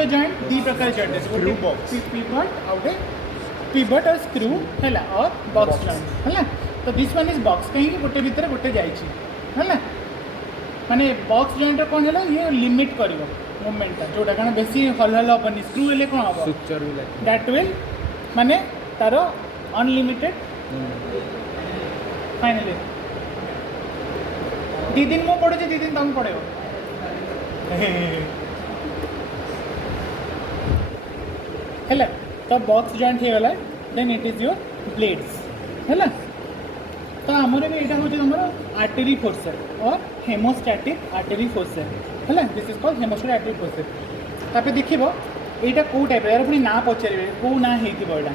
Type joint दी प्रकार joint अछि Screw box. Pivot आउटे pivot और स्क्रू हैला और बॉक्स जॉइंट हैला तो दिस वन इज बॉक्स कहीं गोटे भितर गोटे जाइछि हैला माने बॉक्स जॉइंट कोन हैला ये लिमिट करिवो मूवमेंट जोटा कारण बेसी हल हल हबनी स्क्रू हेले कोन हबो सुचर भी लागे दैट विल माने तारो अनलिमिटेड फाइनली दी दिन मु पड़े दी दिन तुम पड़े है तो बॉक्स जॉइंट हो गला then it is your blades है तो आमर भी यहाँ हूँ तुम आर्टेरी फोर्सर और हेमोस्टैटिक आर्टेरी फोर्सर है this is called haemostatic artery forceps तापर देखिए यहाँ कौ टाइप यार पुणी ना पचारे कौ ना होगा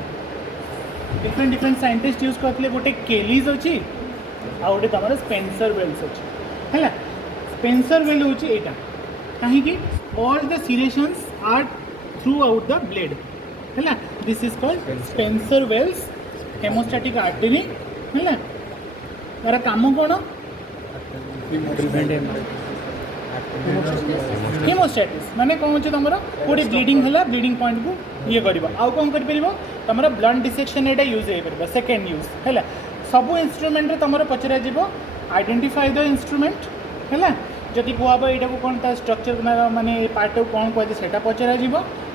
डिफरेंट डिफरेंट साइंटिस्ट यूज करते गोटे केलीज अच्छी आ गए तुम स्पेंसर वेल्स अच्छी है स्पेंसर वेल हूँ यहाँ कहीं all the serrations are throughout the blade है this is called Spencer Wells haemostatic artery है यार काम कौन हेमोस्टैटिस माने कौन हो तुम गोटे ब्लीडिंग है ब्लीडिंग पॉइंट को ये कर आउ कौन कर तुम ब्लड डिसेक्शन यहाँ यूज हो पार सेकेंड यूज है सबू इंस्ट्रूमेंट तुम पचरा आइडेंटिफाई द इंस्ट्रूमेंट है जदि कहब यहाँ को कौन स्ट्रक्चर माने पार्ट को कौन कहते से पचरा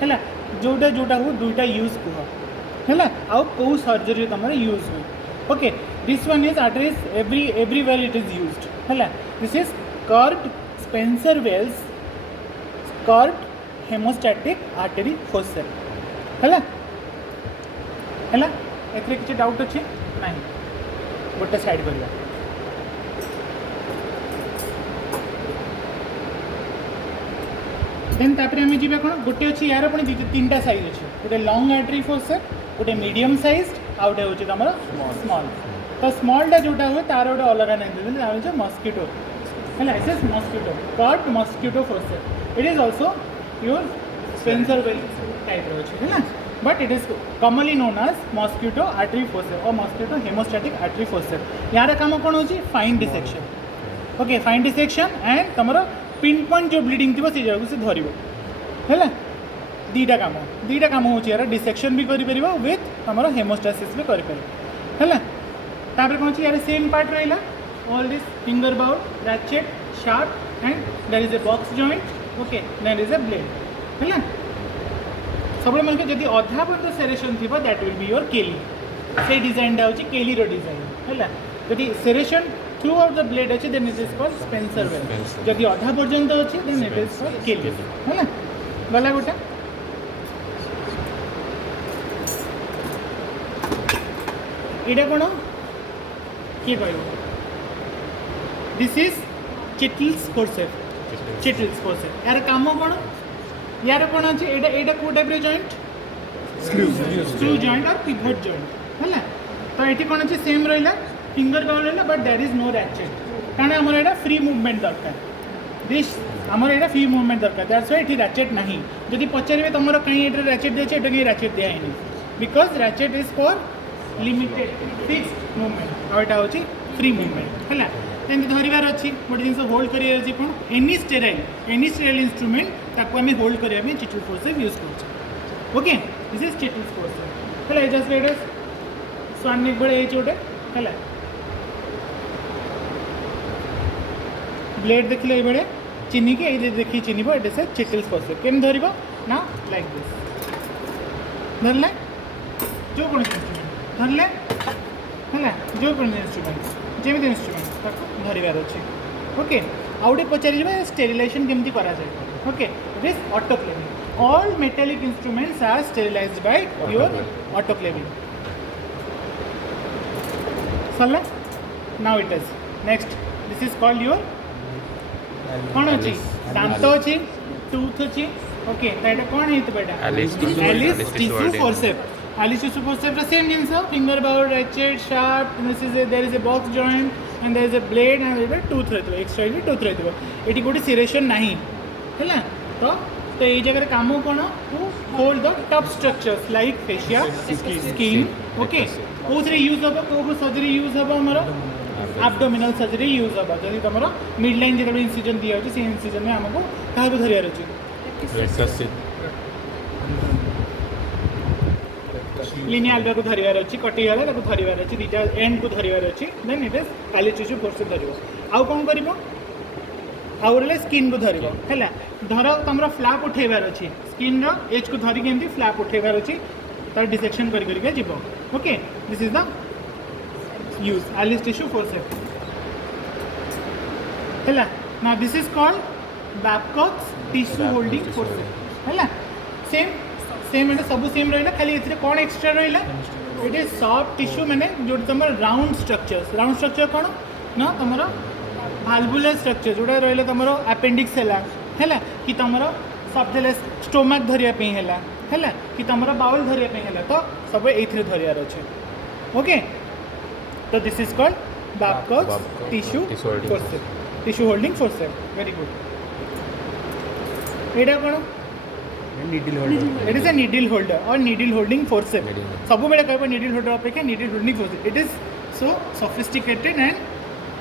है जोटा जोटा हो दुईटा यूज कह है आउ कौ सर्जरी तुम यूज हुए okay this one is arteries everywhere it is used है this is curved Spencer Wells curved haemostatic artery forceps है एथरे किसी डाउट अच्छे ना गोटे साइड करवा देन तापर आम जी कौन गोटे अच्छी यार पुणी तीन टा साइज अच्छे गोटे लॉन्ग आर्टरी फोर्सर गोटे मीडियम साइज आउ गए हूँ तुम स्मॉल तो स्मॉलटा जोटा हुए तार गोटे अलग ना मस्किटो है is mosquito curved mosquito forceps it is also your Spencer Wells type अच्छे है but it is commonly known as mosquito artery forceps और मस्किटो हेमोस्टैटिक आर्टरी फोर्सर यार काम कौन हो fine dissection okay fine dissection and तुम pin point जो bleeding थी से जगह से धर है दीटा काम हो यार डिसेक्शन भी कर विथ तुम हेमोस्टासिस भी कर तापर कौन यार सेम पार्ट रहा all this finger bowl ratchet sharp and there is a box joint okay there is a blade है सब मन के जब अधा पर्यटन सेरेसन थी दैट विल बी योर केली से डिजाइनटा हूँ केलीर डिजाइन है जदि serration throughout the blade अच्छे then it is called Spencer Wells जदि अधा पर्यंत अच्छे देन इट इज कॉल्ड केली है गला गोटे यहाँ कौन किए कह दिस इज चिटल्स फोर्सेप यार काम कौन यार कौन अच्छे यहाँ कौ टाइप जॉइंट स्क्रू जॉइंट और पिवट जॉइंट है तो ये कौन अच्छे सेम रहा फिंगर बाउल रहा but there is no ratchet कारण आमर यहाँ फ्री मूवमेंट दरकार दिस आमर यहाँ फ्री मूवमेंट दरकार दैट्स व्हाई ये रैचेट ना जदि पचारे तुम कहीं ये रैचेट दिए कहीं रैचेट दिखाई because ratchet is for limited fixed movement और यहाँ हूँ फ्री मूवमेंट है तेमती धरबार अच्छी गोटे जिन होल्ड कर कौन एनी स्टेराइल इंस्ट्रूमेंट ताको आम होल्ड करने चिटल फोर्सेप यूज कर ओके दिस इज चिटल फोर्सेप है जस्ट एट स्वान नेक भाई गोटे है ब्लेड देखिले ये भाया चिन्ह के ये देखिए चिन्ह इट इज ए चिटल फोर्सेप केम धर ना लाइक दिस धरले जो कौन इंस्ट्रूमेंट धरले है जो कौन इंस्ट्रूमेंट जमी इंस्ट्रूमेंट धरबार अच्छे ओके आउ गए पचार स्टेरिलाइजेशन केमती करा जाए okay it is autoclaving all metallic instruments are sterilized by your autoclaving सरला now it is next this is called your कौन अच्छी दांत अच्छी टूथ अच्छी ओके कौन है Alice tissue forcep Alice tissue forceps the same जिनस finger bowl ratchet sharp there is a box joint and there is a blade and tooth रही है एक्सट्रा टूथ रही है ये गोटे सिरेसन ना है तो ये जगह काम कौन to hold the tough structures like fascia skin okay कौन यूज हम कौ सर्जरी यूज हम आमर एब्डोमिनल सर्जरी यूज हम जब तुम मिड लाइन जो इनसीजन दिया से इनसीजन में आमको क्या धरवार अच्छे लिनियल को धरिवार अच्छी कटिगला ताको धरिवार अच्छी दुटा एंड को धरिवार अच्छी then it is Allis tissue forceps धरिबो आउ कोन करिवो आउरले स्किन को धरिबो हैला धर तमरा फ्लैप उठेबार अच्छी स्किन रो एज को धरि केंती फ्लैप उठेबार अच्छी तार डिसेक्शन करि करि के जिवो okay this is the use Allis tissue forceps हैला now this is called Babcock's tissue holding forceps हैला सेम सेम एटा सब सेम रहिला खाली इथरे कोन एक्स्ट्रा रहिला इट इज सॉफ्ट टिश्यू माने जो तमर राउंड स्ट्रक्चर कोन ना तमरो भाल्वुलर स्ट्रक्चर जोड़ा रहिला तमरो अपेंडिक्स हैला कि तमरो सबथले स्टोमक धरिया पे हैला कि तमरो बाउल धरिया पे हैला तो सब एथरे धरियार अछि ओके तो this is called Babcock's tissue forceps tissue holding forceps very good एटा कोन it is a needle holder और नीडल होल्डिंग फोर्सेप सब बेले कहबो नीडल होल्डर अपेक्षा needle holding forceps it is so sophisticated and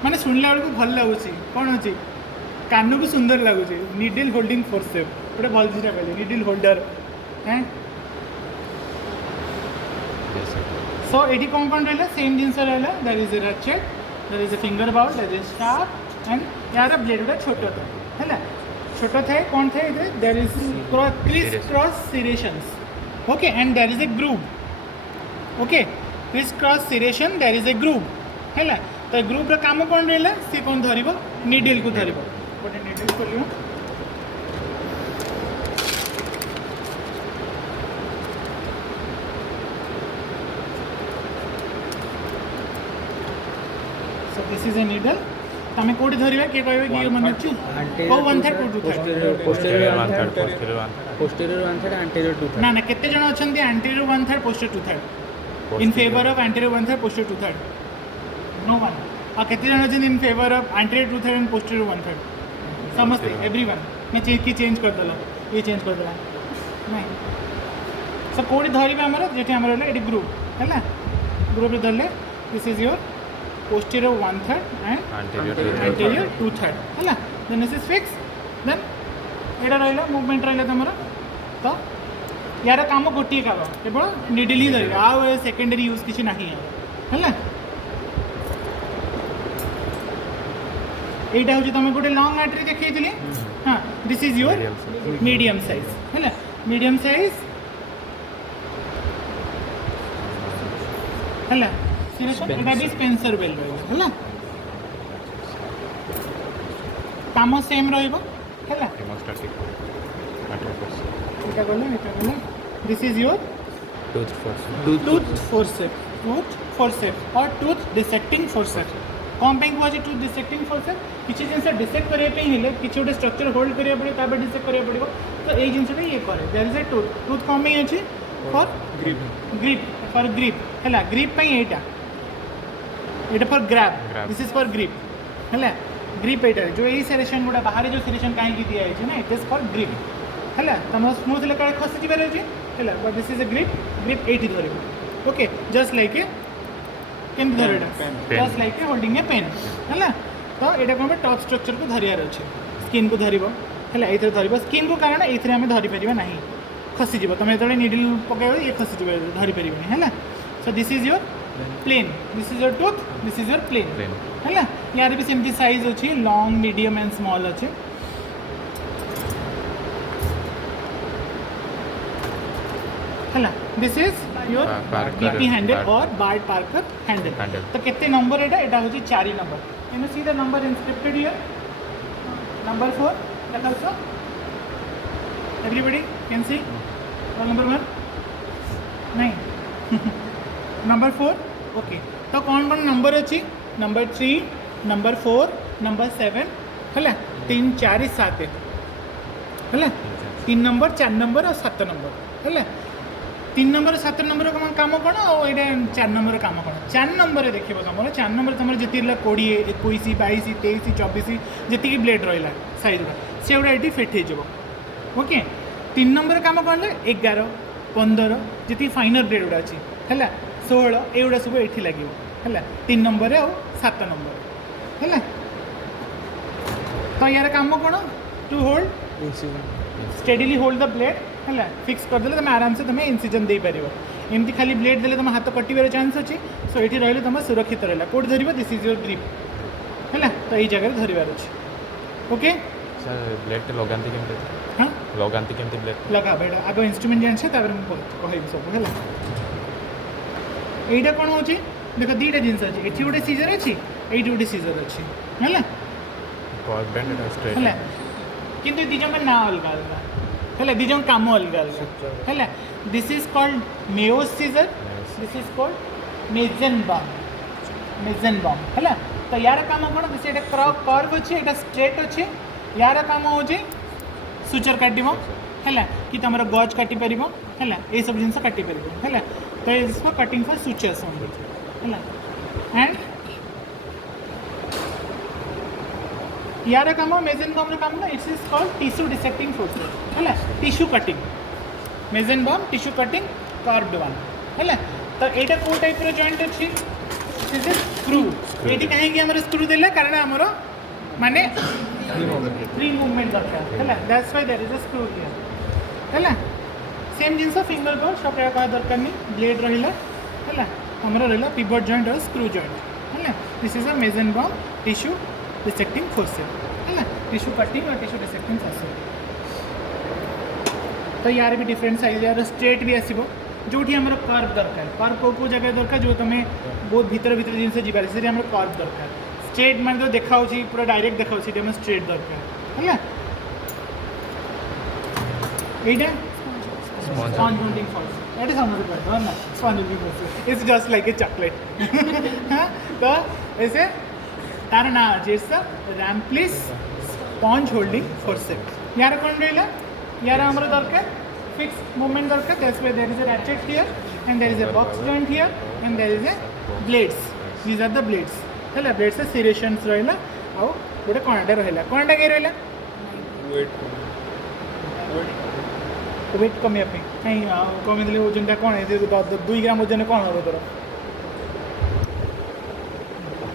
माने सुनला बेलू भल लगुची कौन अच्छी कान को सुंदर लगुची नीडल होल्डिंग फोर्सेप गोटे भल चीज कहले नीडल होल्डर हैं सो ये कौन कौन रहा सेम जिन रहा there is a ratchet there is a finger bowl there is sharp and यार ब्लेड गुड़ा छोट था है छोट थाए कौन थे there is criss cross serrations okay and there is a groove okay criss cross serration there is a groove है तो ग्रुप काम कौन रहा सी कौन धर निडल को धर गोटे निडल खोल so this is a needle तमें कौटी धरवा किए कहे कि मन अच्छी को वन थर्ड को two third posterior one third anterior two third ना ना केते जण अछंती anterior one third posterior two third in favour of anterior one third posterior two third no one और कितने जन अच्छे in favour of anterior two third and posterior one third समझते एवरीवन मैं चेंज कर देला ये चेंज कर देला नहीं सो कोडी धरिबे हमर जेठी हमर एटी ग्रुप हैला ग्रुप रे धरले this is your posterior one third and anterior two third हैला then this is fix then एटा रहला मूवमेंट रहला तमरा तो यार काम गोटी काम केवल निडल ही धरिबे आ सेकेंडरी यूज किछि नाही हैला এইটা হচ্ছে তুমি গোটে লং আর্টারি দেখাইছিলি হ্যাঁ this is your medium size হ্যাঁ মিডিয়াম সাইজ হ্যাঁ এটা বি স্পেন্সর বেল রহিব হ্যাঁ কাম সেম রহিব হ্যাঁ এটা গলে this is your tooth forcep tooth forcep और टूथ डिसेक्टिंग फोर्सेप कौन पे हुआ टूथ डिसेक्टिंग फोर्सेप किसी जिन डिसेक्ट करने हेल्ले किसी गोटे स्ट्रक्चर होल्ड करा पड़े तापर डिसेक्ट करा पड़ो तो ये जिनटा ये करे there is a tooth tooth कौन पे अच्छी फॉर ग्रिप फॉर ग्रिप है ग्रिप यहाँ for grab this is for grip है ग्रिप यहाँ जो ये सेरेशन गुड़ा बाहर जो सेरेशन कहीं दिखाई ना इट इज फॉर ग्रिप है तुम स्मूथ लेकर खसी जाबार अच्छे है but this is a grip grip ये धर ओके जस्ट लाइक ए केम धर just like a holding a pen है तो यहाँ कौन टच स्ट्रक्चर को धरियार अच्छे स्किन को धर है ये धर स्किन को कारण ये आम धरीपर ना खसीज तुम जो निडल पकड़ ये खसीज धरीपर है so this is your plain this is your tooth this is your plain है यार भी सेमती साइज अच्छी लॉन्ग मीडियम एंड स्मॉल अच्छे है this is your BP handle और बार्ड पार्कर हैंडल तो कितने नंबर यहाँ हूँ 4 number can you see the number inscribed here number 4 that also everybody can see roll number 1 नहीं नंबर 4 ओके तो कौन कौन नंबर अच्छी नंबर 3 नंबर 4 नंबर 7 है 3 4 7 है 3 नंबर 4 नंबर और 7 नंबर है 3 नंबर 7 नंबर काम कौन और ये 4 नंबर काम कौन 4 नंबर देखिए तुम 4 नंबर तुम जी 20 21 22 23 24 जी ब्लेड रहा साइज से गुड़ा ये फिट हो ओके 3 नंबर काम कौन 11 15 जी फाइनल ब्लेड गुड़ा अच्छी है 16 एगुड़ा सब ये लगे है 3 नंबर आ 7 नंबर है तो यार काम कौन to hold steadily hold the blade है फिक्स करदे तुम आराम से तुम इनसीजन दे पार एमती खाली ब्लेड देले तुम हाथ कटिबार चान्स अच्छी सो ये रही तुम सुरक्षित रहा कौट धर दिस इज योर ग्रिप है तो यही जगह धरबार अच्छे ओके सर ब्लेड लगाती केमती हाँ लगाती केमती ब्लेड लगा बेटा आग इंस्ट्रुमेंट जाने कह सब है यहीटा कौन हो देख दीटा जिन अच्छे ये गोटे सीजर अच्छी ये गोटे सीजर अच्छी है है कि दिज ना अलग अलग है दिज कम अलग अलग है this is called Mayo scissor this is called Metzenbaum है तो यार काम कौन से कर्व अच्छे यहाँ स्ट्रेट अच्छे यार काम हो सुचर काट है कि तुम गज काटिपर है ये सब जिन काटिपर है तो is for cutting for sutures only है एंड यार काम मेजेन बम काम ना it's is called tissue dissecting forces है टिश्यू कटिंग मेजेन बम टिश्यू कटिंग कर्व्ड वन है तो यहाँ कौ टाइप जॉइंट अच्छी स्क्रू ये कहीं स्क्रू देला कारण आमर माने फ्री मूवमेंट दरकार है that's why there is a screw here है सेम जिनस फिंगर बोर्ड सब कह दरकार नहीं ब्लेड रहा है आमर रहा पिवट जॉइंट और स्क्रू जॉइंट है this is a Metzenbaum tissue dissecting forceps है टिश्यू कटिंग और टिश्यू डिसेक्टिंग फोर्सेप तो यार भी डिफरेंट साइज यार स्ट्रेट भी आसो जो आम कर्व दरकार कर्व कौ जगह दरकार जो तुम बहुत भीतर भीतर जिन जीवार से कर्व दरकार स्ट्रेट मान तो देखा पूरा डायरेक्ट देखा स्ट्रेट दरकार है यहाँ sponge mounting force that is another part है ना sponge mounting force it's just like a chocolate हाँ तो ऐसे तार ना अच्छे रैम्पलिस स्पंज होल्डिंग फोर्सेप यार कौन रहा यार आमर दरकार फिक्स मूवमेंट दरकार that's why there is a ratchet here and there is a box joint here and there is a blades these are the blades है ब्लेड्स सीरेशंस रहा आउ गोटे कणाटे रहा कणाटा के रहा वेट कमापी कहीं कमी ओजन कौन है 2 ग्राम ओजन कौन हम तोर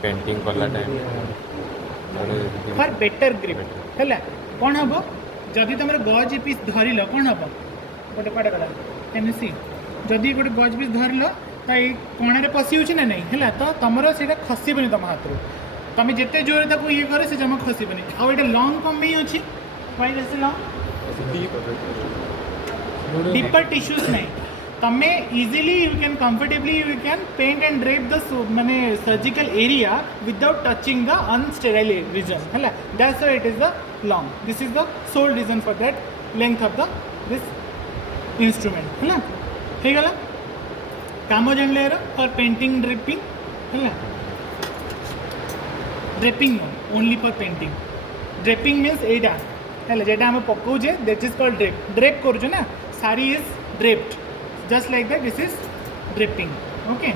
पेंटिंग करला टाइम फॉर बेटर ग्रिप है कौन हम जदि तुम गज पीस धरल कौन हम गोटे कड़े गला कैन सी जदि गोटे गज पीस धरल तो ये कणारे पशिना ना नहीं है तो तुम से खसबनी तुम हाथ तुम जिते जोर तक ये करे से जमा खसबनी आउ ये लंग कम भी अच्छी वाई से लंग डीपर टिश्यूज नहीं तमें easily you can comfortably you can paint and drape the माने surgical area without touching the unsterile region है that's why it is the long this is the sole reason for that length of the this instrument है ठीक है काम जान यार for painting draping है draping no only for painting draping means एटा है जेटा आम पकाऊे that is called drape drape करूँ ना सारी is draped just like that this is dripping okay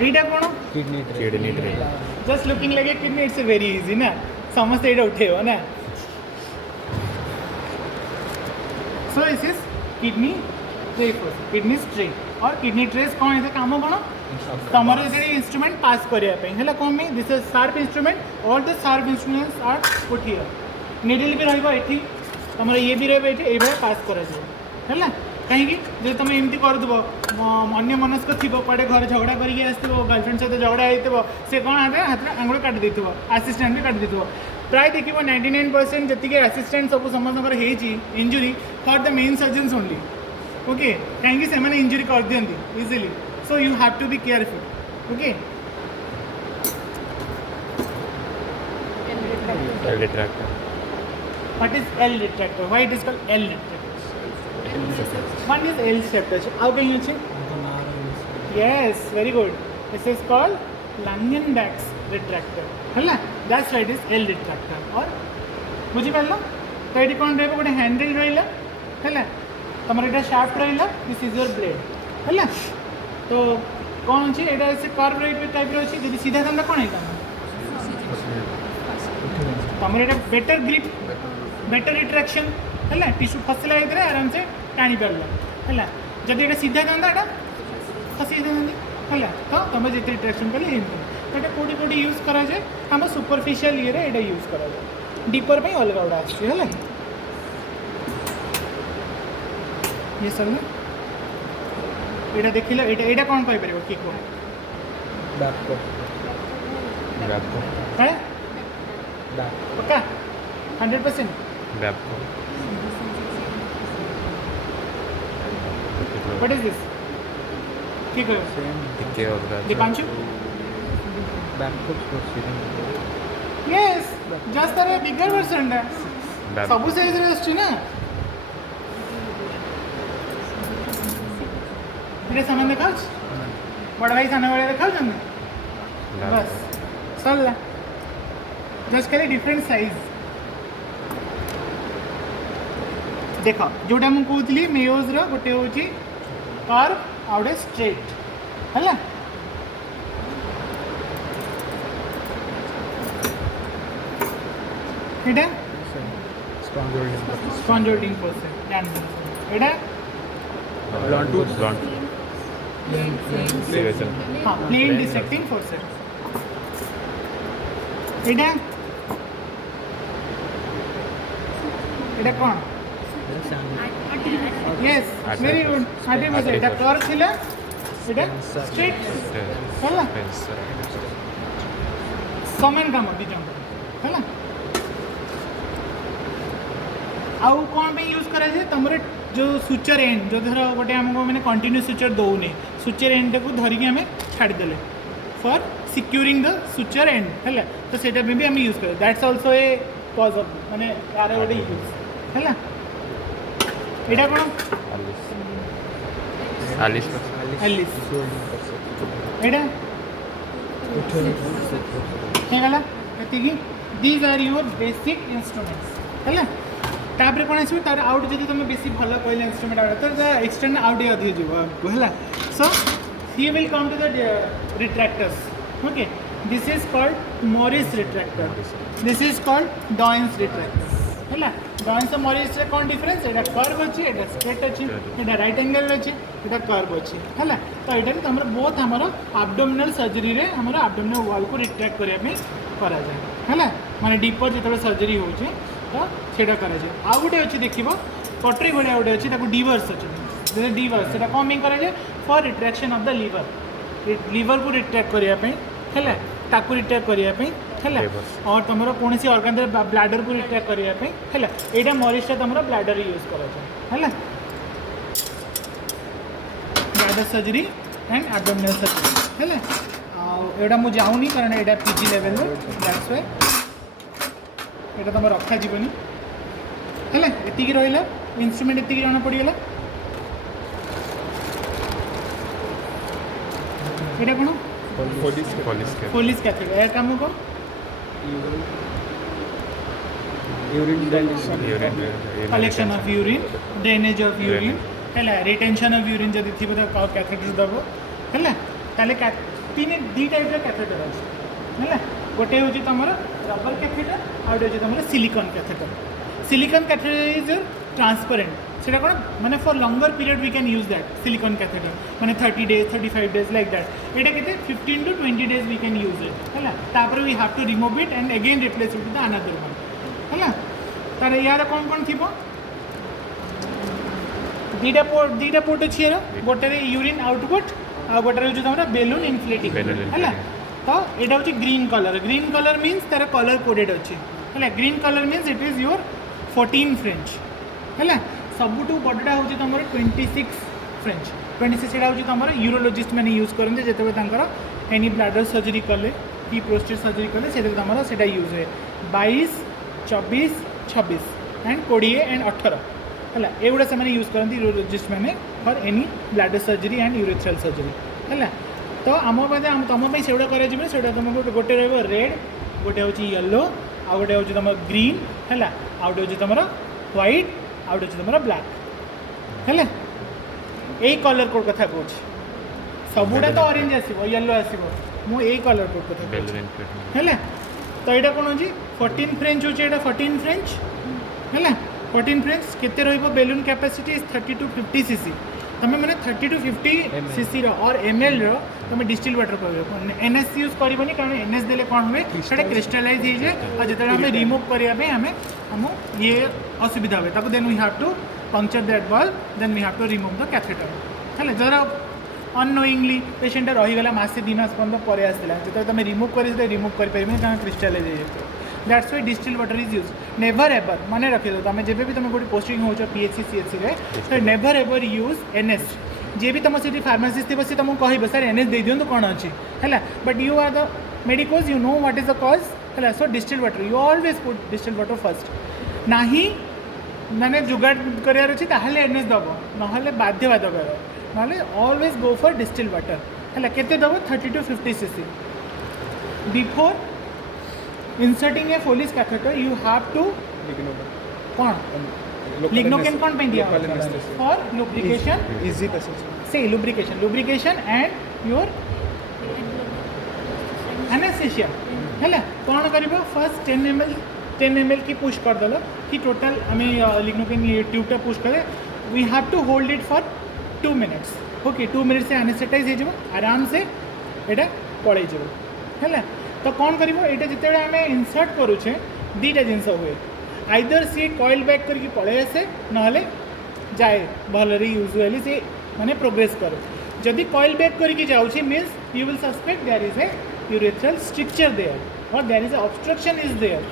एटा कोन kidney tray just looking like a kidney it's a very easy ना समस्त एटा उठेबो ना so this is kidney tray kidney tray और kidney trays कोन है काम कोन तमर जे इंस्ट्रूमेंट पास करिया पे हैला कोन में this is sharp instrument all the sharp instruments are put here needle भी रहबो एठी तमर ये भी रहबो एठी ए भाई पास करा जाय है कहीं जो तुम एमती करदेव अन्य मनस्क थी कड़े घर झगड़ा करके आसो गर्लफ्रेंड सहित झगड़ा होता से कौन हाथ आंगुल काट दे आसीस्टाट भी काट दे प्राय देख 99% जी आसीस्टाट सब समस्त injury for the main surgeons only okay कहीं से इंजुरी कर दिखती easily so you have to be careful okay what is L retractor why it is called L retractor one is L shaped अच्छे आउ कहीं अच्छे yes very good this is called Langenbach's retractor है that's why it is L retractor और बुझी पारल तो ये कौन रहा गोटे हैंडल रहा है तुम यहाँ शाफ्ट रहा दिस इज योर ब्लेड है तो कौन अच्छे यहाँ से कर्व टाइप अच्छी जी सीधा था कौन है तुम यहाँ बेटर ग्रिप बेटर रिट्रैक्शन है टिश्यू फसला ये आराम से टाणी पार है जब ये सीधा था खसी है तो तुम जिते रिट्रैक्शन कले तो ये कौटी कौटी यूज कराए आम सुपरफिशियल ये यूज कराए डीपर अलग गोटे आस ये सब एटा देखिल एटा कौन पाई परिबो की को बैक को बैक को है बैक पक्का 100%। बैक को व्हाट इज दिस की को सेम टिके और दीपांशु बैक को प्रोसीडिंग यस जस्ट तार बिगर वर्जन दा बैक सब साइज रे आछी ना ये सामान देखाओ बड़ भाई सामने वाले देखाओ जन बस सरला जस्ट खाली डिफरेंट साइज देख जोटा मुझे कहती मेयोज रोटे हूँ कर्व आउ गोटे स्ट्रेट है एटा sponge holding sponge holding force एटा ब्लॉन्ड टूथ ब्लॉन्ड सिरेशन हाँ प्लेन डिसेक्टिंग फोर्स एटा एटा कौन यस वेरी गुड आटे बजे एटा कर्व थिला एटा स्ट्रेट होला पेंसर समान काम दी जंप है आउ कौन पे यूज करा जाए तुम जो सुचर एंड जो धर गोटे आमको मैंने कंटिन्यू सुचर दौने सुचर एंड को धरिकी आम छाड़देले फॉर सिक्यूरिंग द सुचर एंड है तो सेटा भी आम यूज कर that's also a cause of माने यार गोटे यूज है एटा कौन आलिस एलिस एटा क्या गला एतिकी these are your basic instruments है तापर कौन आसो तार आउट जब तुम बेसी भल कहले इंस्ट्रूमेंट आउट तो एक्सटेंड आउट अधिक जीव है so he will come to the retractors okay this is called Morris retractor this is called Doyen's retractor है डॉयंस और मॉरिस से कौन डिफरेंस एटा कर्व अच्छी एटा स्ट्रेट अच्छी एटा राइट एंगल अच्छी एटा कर्व अच्छी है तो यहाँ तुम बहुत आमर आब्डोमिनल सर्जरी रे आमर आब्डोमिनल वॉल को रिट्रैक्ट करने करा जाए है माने डीपर जो सर्जरी हो तो सेटा करा जाए आउ गोटे अच्छी देख कटरी भाया गोटे अच्छी डिवर्स अच्छे डिवर्स से कौन भी कराए for retraction of the liver liver को रिट्रैक्ट करने है ताकू रिट्रैक्ट करने है और तुम कौन सी ऑर्गन ब्लाडर को रिट्रैक्ट करने है यहाँ मॉरिसटा तुम ब्लाडर यूज कराए है bladder surgery and abdominal surgery है एटा मुझे जाऊनी कारण यहाँ पीजी लेवल दैट्स व्हाई এটা তোমার রখা যাবনি হলে এতিকি রহিলা ইনস্ট্রুমেন্ট এতিকি জনা পড়িগলা এটা কোন पॉलिस পলিস ক্যাথেড্রাল এর কাম কোন urine dilation collection of urine drainage of urine है रिटेंशन ऑफ यूरिन जदि थी तो कैथेटर दब है ताले तीन दी टाइप कैथेटर अच्छे है गोटे हूँ तुम रबर कैथेटर आउट हूँ तुम सिलिकॉन कैथेटर इज ट्रांसपेरेंट से कौन मैंने for longer period we can use that silicone catheter मैंने 30 days 35 days लाइक दैट ये के 15 to 20 days we can use it है तापर we have to remove it and again replace it with another one है तार यार कौन कौन थी दीटा पोर्ट अच्छी गोटे यूरिन आउटपुट आ गोटे हूँ तुम बेलून इनफ्लेटिंग है तो यहाँ हूँ ग्रीन कलर मीन्स तार कलर कोडेड अच्छे है green colour means it is your 14 French है सबुठ बड़ा हूँ तुम 26 फ्रेंच 26 यहाँ हूँ तुम यूरोलोजिस्ट मैंने यूज करते जिते एनी ब्लाडर सर्जरी कले कि प्रोस्टेट सर्जरी कले से तुम से यूज हुए 22 24 26 एंड 20 एंड 18 है एगुड़ा से यूज करते यूरोलोजिस्ट मैंने for any bladder surgery and urethral surgery है तो आम पाते तुम से तुमको गोटे रेड गोटे हूँ येलो आ गोटे हूँ तुम ग्रीन है आउटे हूँ तुम व्हाइट आउटे हूँ तुम ब्लैक है यही कलर कोड कथा कह सबुटा तो ऑरेंज आसो येलो आसो मुझे कलर कोड कथा है तो यहाँ कौन हो 14 फ्रेंच हो 14 फ्रेंच है 14 फ्रेंच केते रहिबो balloon capacity is 30 to 50 cc तुम मैंने 30 to 50 cc और ml तुम डिस्टिल वाटर कर NS यूज करनी कारण NS देले कौन हुए क्रिस्टलाइज हो जाए और जो आम रिमूव करने आम ये असुविधा हुए then we have to puncture that valve, then we have to remove the catheter. है जर अनोइंगली पेशेंट रहीगला मसे 2 मास पर्यंत पर आसला जो तुम रिमूव कर रिमूव कर कारण क्रिस्टालाइज हो that's why distil water is use never ever माने रखी दो तुम जब भी तुम गोटे पोस्टिंग हो पीएचसी सीएचसी रे तो नेवर एवर यूज एनएस जे भी तुम से फार्मासीस्ट थी तुमको कह सर एनएस दे दिखाँ कौन अच्छी है but you are the medicos you know what is the cause है so distil water you always put distil water first ना माने जुगाड़ करार अच्छी ताहले एनएस दब ना बाध्यबाधक ना always go for distil water है केते दब 30 to 50 cc before inserting a Foley's catheter you have to कौन लिग्नोकेन कौन पे दिया फॉर लुब्रिकेशन इजी पैसेज से लुब्रिकेशन एंड योर एनेस्थेसिया है कौन कर फर्स्ट 10 ml की पुश करदेल कि टोटाल आम लिग्नोकेन ट्यूबटा पुश करें we have to hold it for 2 minutes okay 2 minutes से एनेस्थेटाइज हो आराम से यहाँ पड़े है तो कौन कर जिते आम इनसर्ट करुचे दीटा जिनस हुए आइदर सी कॉइल बैक करके पड़े आसे ना जाए भल यूजुअली सी माने प्रोग्रेस करे जदि कॉइल बैक करके जाऊँगी means you will suspect there is a urethral stricture there or there is obstruction is there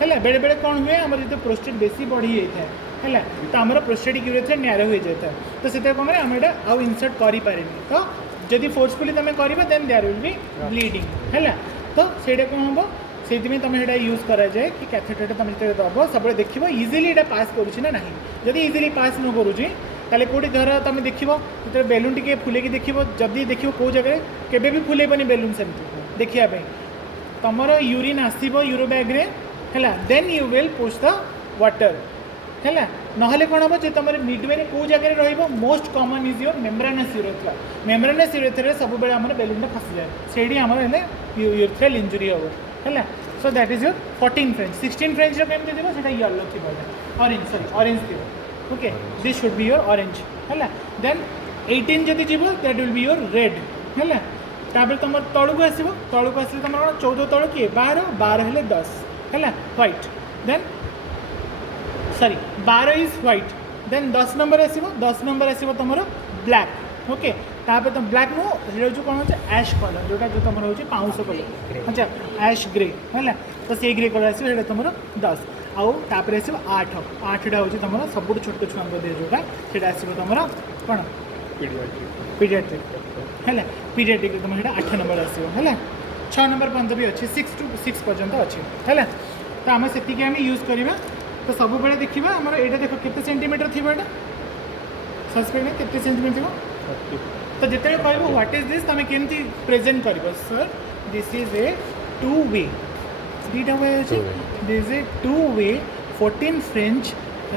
है बेले बेले कौन हुए आम जो प्रोस्टेट बेसी बढ़ी जाए है तो आम प्रोस्टेटिक यूरेथ्रल नैरो हो जाता है तो से कौन आम यहाँ आउ इनसर्ट करें तो जदि फोर्सफुली तुम कर then there will be bleeding है तो से कौन हम से तुम यहाँ यूज कराए कि कैथेटर तुम जो दब सब देख इजिली यहाँ पास करुँच ना जदि इजिली पास न करुँच ताले कौटी धर तुम देख जो बेलून टी फुलेकी देख जदि देख कौ जगह केबे भी फुलेबनी बेलून सेमती देखापी तुम यूरिन आसो यूरो बैग्रे है then you will push the water है ना कौन हम जो तुम मिडवे कौ जगह रोस्ट common is your membranous urethra सब बेले आम बेलून फसी जाए से आम यूरेथ्रल इंजुरी हम है so that is your 14 French 16 French केमती थी येलो थी ऑरेंज सॉरी ऑरेंज थी okay this should be your orange है देन 18 जदि जीव that will be your red है तापर तुम तलू आसो तुम 14 तलू किए 12 हेले 10 है white then sorry 12 is white then 10 number आसो 10 नंबर आसो तुम ब्लैक ओके तापर तुम ब्लैक नो जो कौन हो ऐश कलर जोटा जो तुम हो पाउंस कलर अच्छा ऐश ग्रे है तो से ग्रे कलर आसो तुम 10 आउ तापर आसो 8टा हूँ तुम सब छोट छुआ दे जोटा से आसो तुम कौन पीडियाट्रिक है पीडियाट्रिक तुम 8 नंबर आसो है 6 नंबर पर्यंत भी अच्छे 6 to 6 पर्यंत अच्छे है तो आम से यूज करवा तो सब बेले देखा आम यहाँ देख के सेंटीमीटर थी यहाँ सस्पेक्ट के सेंटीमीटर थी तो जिते कह व्हाट इज दिस तुम केमती प्रेजेंट कर sir this is a 2 way दीटा वे अच्छे this a 2 way 14 French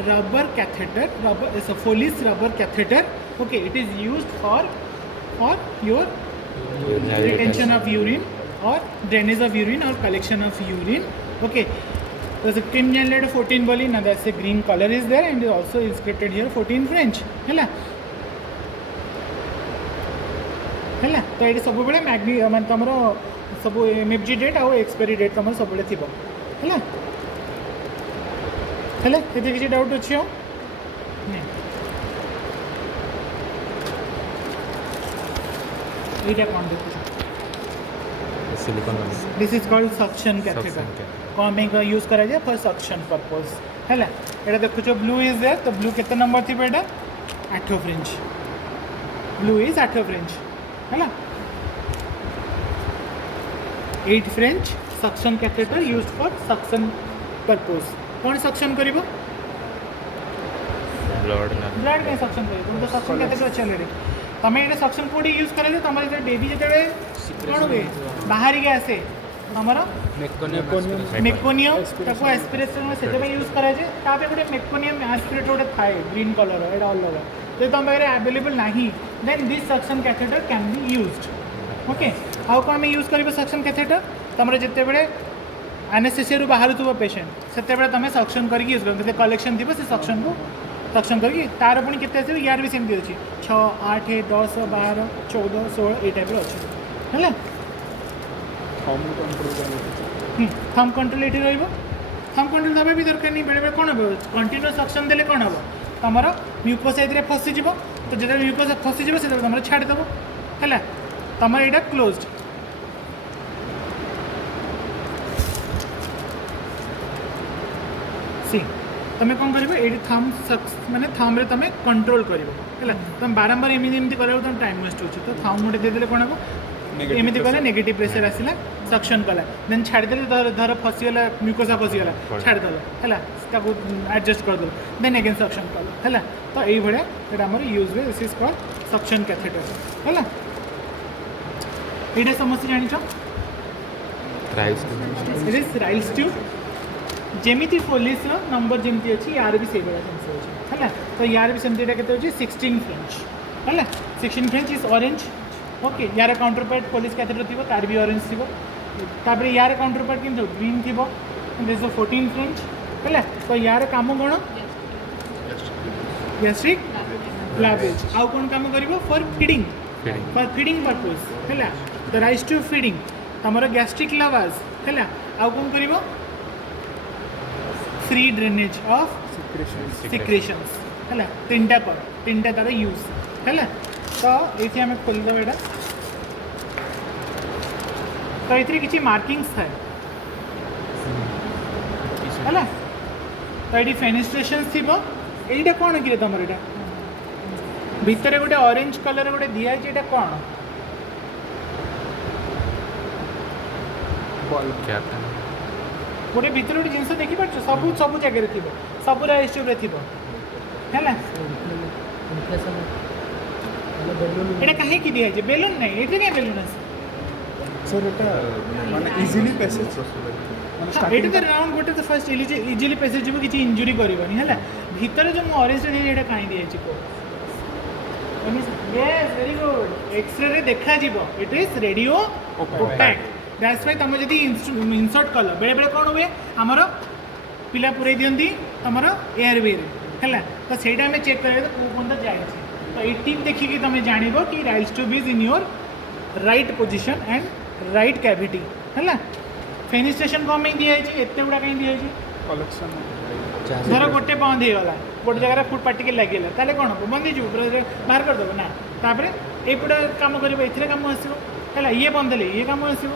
rubber catheter rubber Foley's rubber catheter okay it is used for your retention of urine or drainage of urine or collection of urine okay there's a thin gel 14 boli now that's a green color is there and is also inscripted here 14 French है तो ये सब बेले मैग्नी मान तुम सब MFG date आउ expiry date तुम सब बेले थी है किसी डाउट अच्छी हो ये कौन देखो silicon this is called suction catheter कौन में यूज करा जाए फॉर सक्शन पर्पज है ये देखो ब्लू इज देयर तो ब्लू कितने नंबर थी बेटा 8 फ्रेंच ब्लू इज 8 फ्रेंच है 8 French suction catheter use for suction purpose कौन सक्शन कर ब्लड ब्लड नहीं सक्शन कर तुम तो सक्शन कैथेटर अच्छे अलरेडी तुम ये सक्शन कोड यूज कर तुम बेबी जो कौन हुए बाहर के आसे आमर मेकोनियम ताको एस्पिरेशन से यूज कराए गोटे मेकोनियम एस्पिरेटर गोटे थाए ग्रीन कलर यहाँ अलग तो तुम पाखे अवेलेबल ना then this suction catheter can be used okay आउ कौन यूज कर सक्शन कैथेटर तुम जिते बड़े एनेस्थेसिया बाहर थो पेशेंट से तुम सक्शन करके यूज कर कलेक्शन थी से सक्शन को सक्शन करके तार पुणी के यार भी सेमती अच्छी 6 8 10 12 14 16 ये टाइप अच्छे है थम कंट्रोल ये थम कंट्रोल दबा भी दरकार नहीं बेले बेले कौन हम कंटिन्यूअस सक्शन देले कौन हम तुम म्यूकोसा ए फसीज तो जो म्यूकोसा फसीज से तुम छाड़देव है तुम यहाँ क्लोज्ड सी तुम कौन कर थम माने थम रे तुम कंट्रोल कर तुम बारंबार एमती कर तुम टाइम वेस्ट हो तो थम गोटे देदेले कौन को एमती कले नेगेटिव प्रेशर आसला सक्शन कला देन छाड़देले धर फसीगला म्यूकोसा फसीगला छाड़देल है एडजस्ट करदेल देन अगेन सक्शन कल है तो ये भाया आम यूज हुए this is called suction catheter है ये समस्त जान Ryle's it is Ryle's tube जेमिति फोलिस नंबर जमी अच्छी यार भी से भाया जिनस है तो यार भी सेमती के 16 फ्रेंच है 16 फ्रेंच इज ऑरेंज ओके यार काउंटर पार्ट पोलिस कैथेटर थी तार भी ऑरेंज थी तापर यार काउंटर पार्ट कि ग्रीन थी दिस 14 फ्रेंच है तो यार काम कौन गैस्ट्रिक लावेज आउ कौन काम कर फॉर फीडिंग पर्पज है द राइज टू फीडिंग तुम गैस्ट्रिक लावाज है आउ कौन कर फ्री ड्रेनेज ऑफ सिक्रेशंस है तीन टा तार यूज है तो ये आम खोलदेव यहाँ तो ये किसी मार्किंग्स थाए है तो ये फेनिस्ट्रेशन थी यहाँ कौन कि तुम यहाँ भितर गोटे ऑरेंज कलर गोटे दिखाई यहाँ कौन गोटे भितर गोटे जिन देखिपार सब सब जगह थी सब राइस ट्यूब थी है এটা কাহে কি দিয়েছে বেলুন নাই এটা কে বেলুন আছে सर এটা মানে ইজিলি প্যাসেজ এটা তো রাউন্ড গোটে তো ফার্স্ট ইজিলি প্যাসেজ যাব কিছু ইনজুরি করিবনি হলা ভিতরে যে মু অরেঞ্জ রে এটা কাই দিয়েছি কো यस वेरी गुड एक्सरे रे देखा जीवो it is radiopaque that's why तुम जदी इंसर्ट कल बेले बेले कोन हुए हमर पिला पुरै दियंती हमर एयरवे रे हला तो सेटा हमें चेक करे तो को बंद जाय छै तो ये टिप देखिए तुम जान कि Ryle's tube is in your right position and right cavity है फेनिस्ट्रेशन कौन में दिखाई एत गुड़ा कहीं दिखाई कलेक्शन धर गोटे बंद हो गला गोटे जगह फुट पार्टिकल लगे ताले कौन हम बंद हो बाहर करदेव ना तापर एपटे काम कर काम आसो है ये बंद हेले ये काम आसो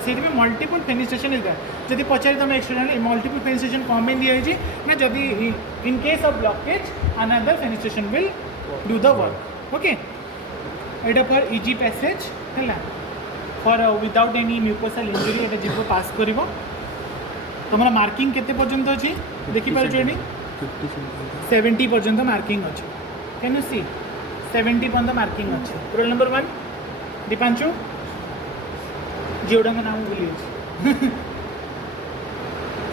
से मल्टीपल फेनिस्ट्रेशन इज दैट जब पचारि तुम एक्सटर्नल मल्टीपल फेनिस्ट्रेशन कौन में दिखाई ना जदि in case of blockage another fenestration will do the work okay एटा फॉर इजी पैसेज है for without any mucosal injury एटा जीव पास कर तुम मार्किंग केते पर्यंत अच्छी देखिपार 70 पर्यंत मार्किंग अच्छे कैन यू सी 70 पर्यंत मार्किंग अच्छे रोल नंबर 1 दीपांशु जीवड़ा नाम भूली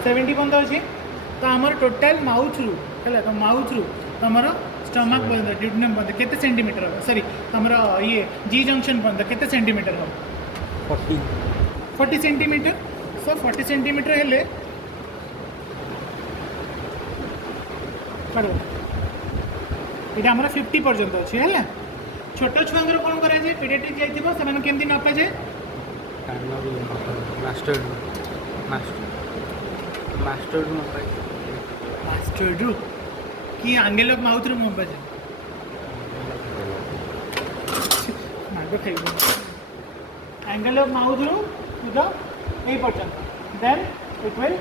70 पर्यंत अच्छे तो आमर टोटाल माउथ रू है तो माउथ रू तुम स्टमक पर्यंत ड्यूटनम पर्यंत केते सेंटीमीटर हम सॉरी तुम ये जी जंक्शन पर्यंत केते सेंटीमीटर हम 40 सेंटीमीटर सो 40 सेंटीमीटर हेले ये आम 50 पर्यंत अच्छी है छोट छुआ कौन कराए पीडियाट्रिक जाइए से केमती नपा जाए मास्टर रू कि आंगेल ऑफ माउथ रू नपा जाए मार्ग खाइब एंगल ऑफ माउथ रू टू द ए पर्यंत देन इट विल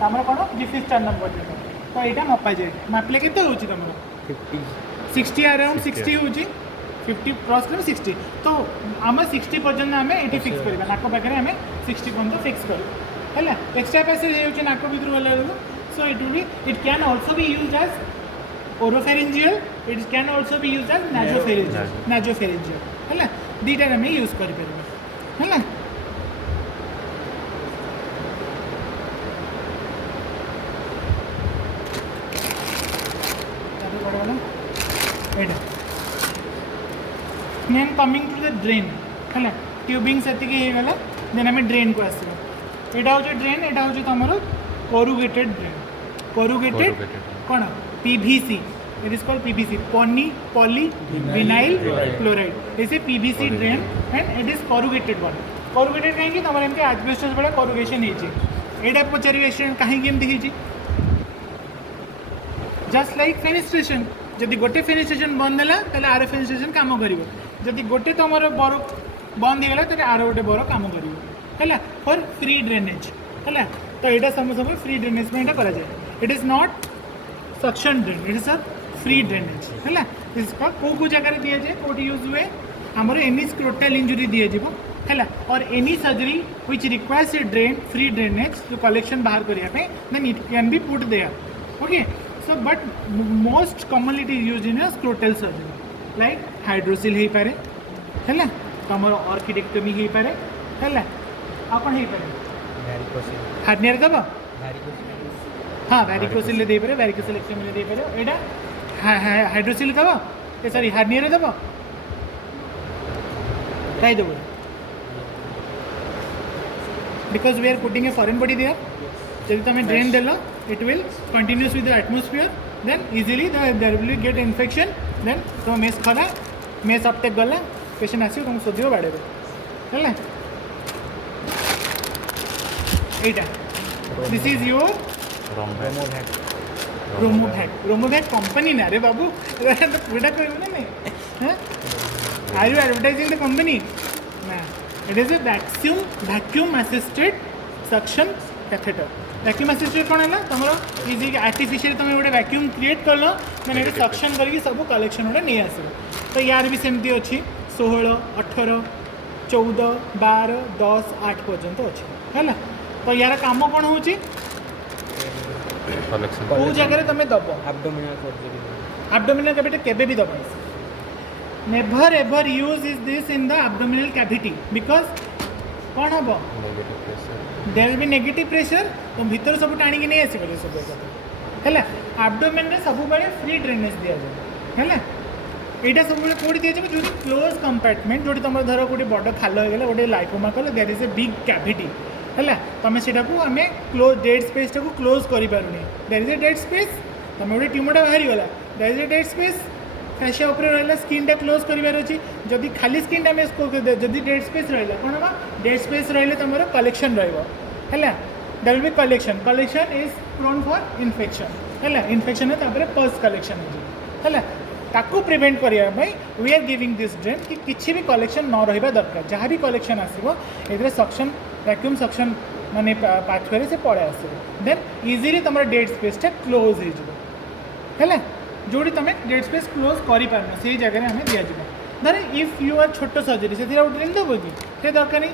तमर कौन डिफिस टर्नम पर्यंत तो यहाँ मपा जाए मापले के तुम 60 अराउंड 60 हो 50 क्रॉस कर 60 तो आम 60 पर्यंत आम ये फिक्स करवा नाक पाखे आम 60 पर्यंत फिक्स कर एक्सट्रा पैसेज हो नाक भर गला so it will be it can also be use as oropharyngeal it can also be use as nasopharyngeal है दुईटार आम यूज कर है then coming to the drain है ट्यूबिंग से गला देन आम ड्रेन को आस यहाँ हूँ ड्रेन यहाँ हूँ तुम कोरुगेटेड ड्रेन कोरुगेटेड कौन PVC it is called PVC poly vinyl chloride is a PVC drain and it is corrugated one corrugated कहीं तुम एमती एस्बेस्टस भाया कोरुगेशन होती पचारे एक्सीडेंट कहीं जस्ट लाइक फेनिस्ट्रेशन जदि गोटे फेनिस्ट्रेशन बंद है ताहले आर फेनिस्ट्रेशन काम करिवो जदि गोटे तुमर बर बंद हो गला ताहले आर गोटे बर काम करिवो हैला फॉर फ्री ड्रेनेज हैला तो एटा समय फ्री ड्रेनेज में एटा करा जाए it is not suction drain it is a free drainage हैला इसका को जगह दिया जाए कोटी यूज हुए हमर एनी स्क्रोटल इंजुरी दिया जीवो हैला और any surgery which requires a drain free drainage जो कलेक्शन बाहर करिया पे then it can be put there okay so but most commonly it is used in a scrotal surgery like hydrocele हे पारे हैला तमर ऑर्किडेक्टोमी हे पारे हैला आपन हे पारे हार्नियर दबा हाँ वैरिकोसिल दे पारे वैरिकोसिल एक्टोमी दे पारे एटा हाइड्रोसिल दबा ए सॉरी हार्नियर दबा ट्राई दबो because we are putting a foreign body there जब तुम ड्रेन देलो it will continuous with the atmosphere then easily there will get infection then तुम मेस खला मेस अपटेक गला पेशेंट आसी तुम सोधियो बाड़े हैला एटा this is your Romovac company ना रे बाबू पूरा कहबो ना नहीं are you advertising the company ना it is a vacuum assisted suction catheter vacuum assisted कौन है तुम इजी आर्टिफिशियल तुम गोटे वैक्यूम क्रिएट कर लो मैंने ये सक्शन करके सब कलेक्शन गोटे नहीं आस तो यार भी सेमती अच्छी 16 18 14 12 10 8 पर्यंत अच्छी है तो यार काम कौन हो जगह तुम दब एब्डोमिनल कैविटी केबे भी दब never ever use is this in the abdominal cavity because कौन हम there will be negative pressure तो भीतर सब टाणी नहीं आस सब है एब्डोमेन सब फ्री ड्रेनेज दि जाए है यहाँ सब कौटी दिया जो क्लोज कंपार्टमेंट जो तुम धर गोटे बड़ खाल हो गला गोटे लाइकोमा कल there is a big cavity है तुम से आम क्लोज डेड स्पेस टाक क्लोज कर there is a dead space तुम गोटे ट्यूमरटा बाहरी गला there is a dead space fascia उपर रहा स्किन क्लोज करार अच्छी जदि खाली स्किन आम जदि डेड स्पेस रहा कौन हम डेड स्पेस रही तुम कलेक्शन रहा there will be collection is prone for infection है इन्फेक्शन है पस कलेक्शन है ताकू प्रिवेंट करने we are giving this drain कि किसी भी कलेक्शन न रहा दरकार जहाँ भी कलेक्शन आसो ये सक्शन वैक्यूम सक्शन माने पाथवे से पड़े आस देन इजिली तुम डेड स्पेसटा क्लोज हो जोड़ी तुम डेड स्पेस क्लोज कर से जगह आम दिज्व धर इफ यू आर छोट सर्जरी से ड्रेन दब कि दरकार नहीं